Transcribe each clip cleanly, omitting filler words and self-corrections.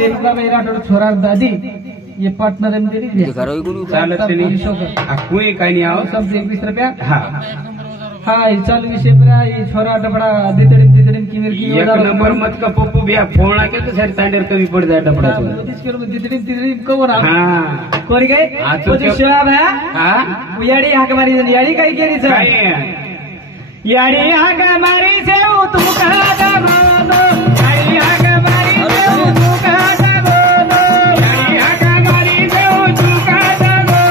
रेणुका बैराटोड छोरा दादी ये पार्टनर है मेरी चालत कोई काही नाही आहो सब 21 रुपया हा हाँ चल विषय पर ये छोरा डबड़ा दितड़िम की मेरी की एक नंबर मत का पप्पू भैया फोन आके तो सर तांडेर कमी पड़ जाए डबड़ा तो दितड़िम को ना हाँ कोरी गए तो जो शराब है हाँ याड़ी हाक मारी याड़ी काही केली सर याड़ी हाक मारी से तुम कहा था दो याड़ी हाक मारी से तुम कहा था दो याड़ी हाक मारी से तुम कहा था दो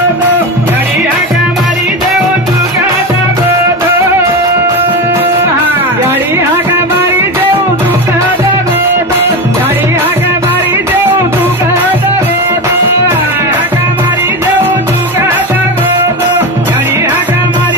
याड़ी हाक मारी से तुम कहा था दो याड़ी हाक मारी से तुम कहा था दो याड़ी हाक मारी से तुम कहा था दो हाक मारी से तुम कहा था दो याड़ी हाक मारी से तुम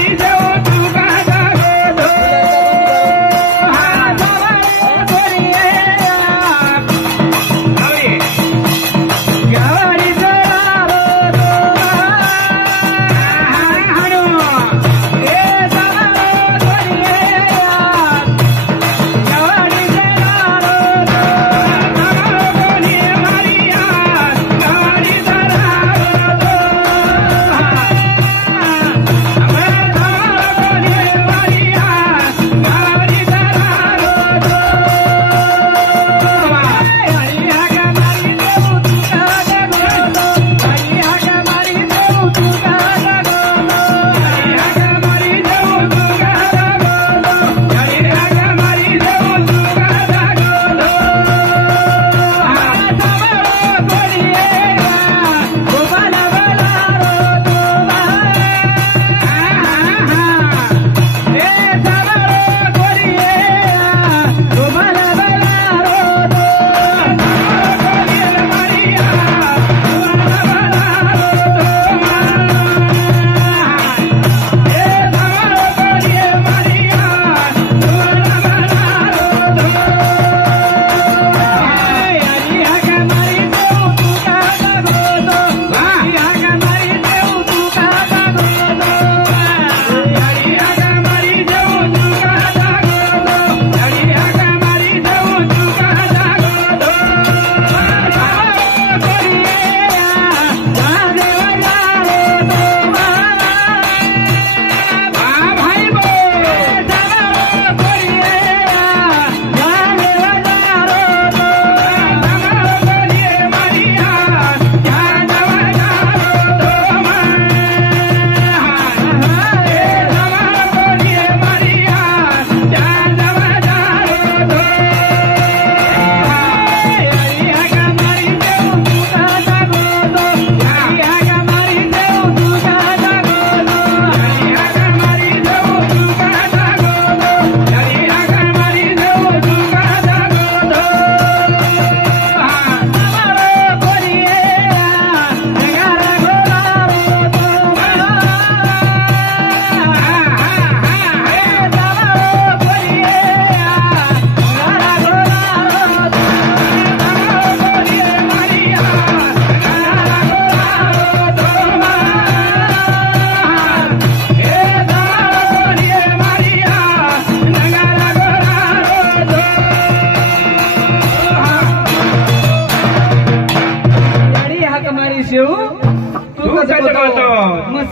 कहा था दो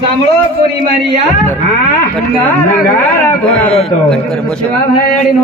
सांभळो कोणी मारिया नंगारा घोड़ा तो जवाब है